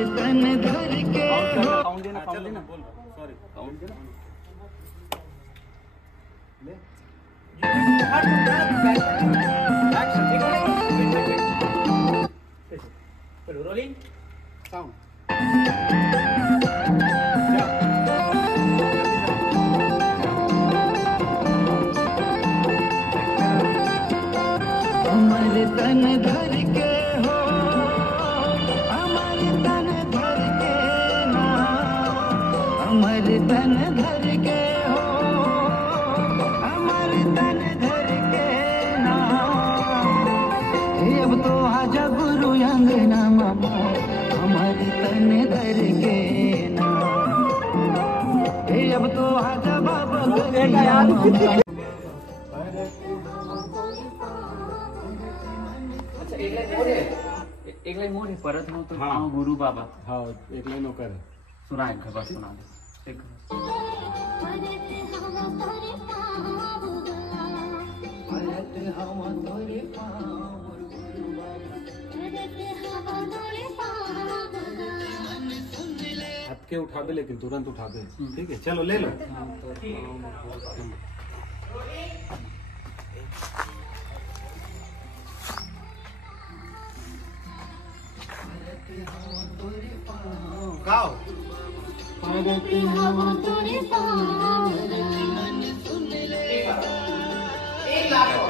हमारे तन धर के काउंट देना सॉरी काउंट देना ले चलो रोलिंग साउंड हमारे तन धर के हो हमारे तन धर के ना हमारे तन धर के हो हमारे तन धर के ना अब तो आजा गुरु अंगना मामा हमारे तन धर के ना अब तो आजा बाबा एक लाइन मोर है परत हो तो हाँ गुरु बाबा हाँ एक लाइन होकर सुना एक बार सुना दे एक हाथ के उठा दे लेकिन तुरंत उठा दे ठीक है चलो ले लो गाओ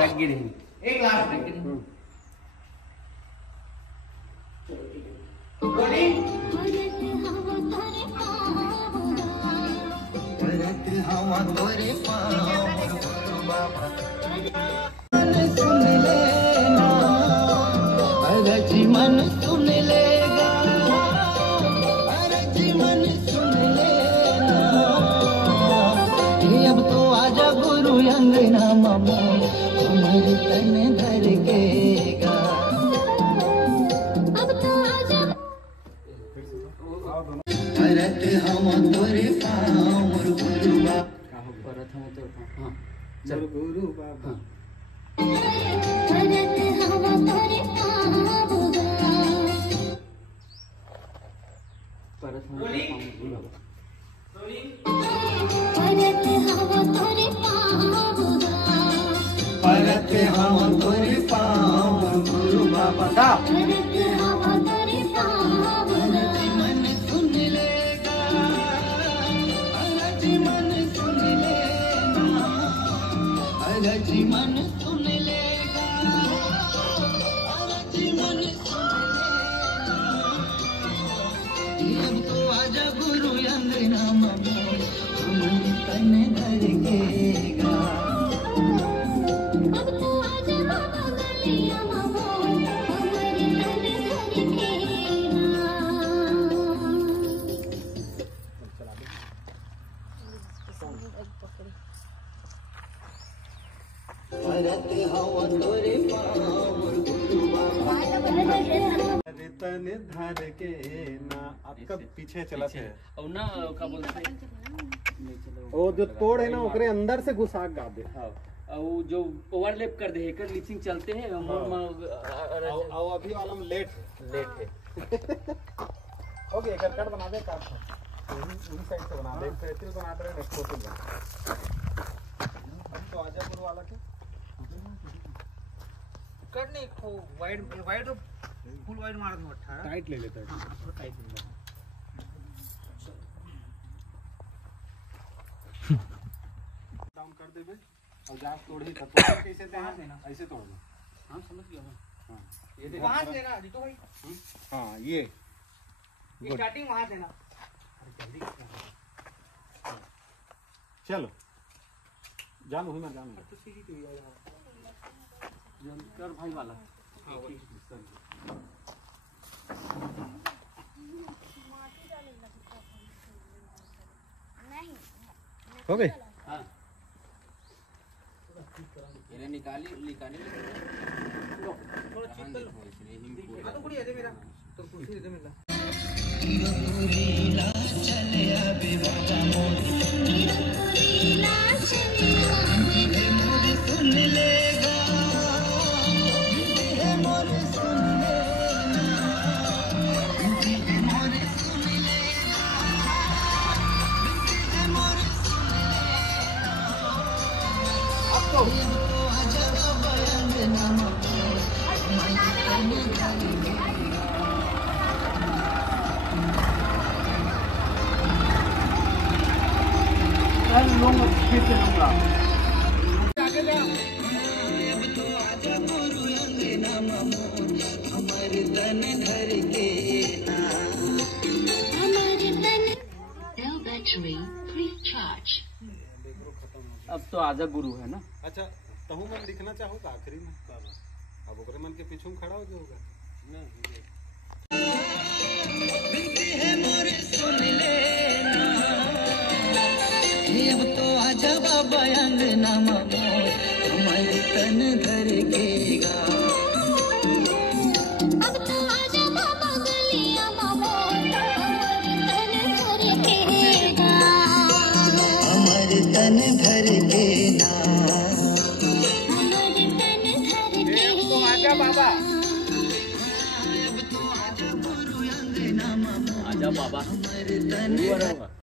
एक गिर एक लाख सुन लेना मन सुन लेगा मन सुन लेना अब तो आजा गुरु अंगना मामा हमारे तन धर के भरत हम तोरे पाँव गुरु बाबा परत हम तो हाँ चल गुरु बाबा परत हम भरत हम तोरे पाँव गुरु बाबा मन सुन लेगा मन सुन लेगा मन सुन लेगा मन सुन अब तो आजा गुरु अंगना मामा हमारे तन धर के तन धर के ना आपका पीछे चला थे और ना क्या बोलते वो जो तोड़ है ना ओकरे अंदर से घुसा गा दे हाँ और जो ओवरलैप कर दे कर लिपसिंग चलते हैं और अभी वाला में लेट है ओके एक कट बना दे काट उन साइड से बना दे पेंसिल बना दे नेक्स्ट फोटो बना अब तो आजा गुरु वाला के कट नहीं खो वाइड वाइड फुल वाइड मार दूं 18 टाइट ले लेता है टाइट डाउन कर दे बे और जास तोड़ी तो कैसे देना ऐसे तोड़ दो हाँ समझ गया मैं हां ये देखो वहां से ना जीतो भाई हां ये स्टार्टिंग वहां से ना जल्दी चलो जान हुई ना जान तो सीधी तो यार कर भाई वाला हाँ हो गए हाँ ये निकाली थोड़ा चीप कर लो हां तो कुड़ी है मेरा तो कुर्सी दे मेरा चले अबे बाबा मोर सुन लेगा मोर सुन लेगा चल लूंगा, फिर से लूंगा। अब तो आजा गुरु है ना। अच्छा तहु मन लिखना चाहो तो आखिरी में अब ओकरे मन के पीछे खड़ा हो जाओगा ना। अब तो आजा बाबा अंगना मोर हमारे तन धर के गा। अब तो आजा बाबा गलिया मोर हमारे तन धर के गा। हमारे तन धर के ना, हमारे तन धर के तो आजा बाबा। अब तो आजा गुरु अंगना मोर आजा बाबा हमारे तन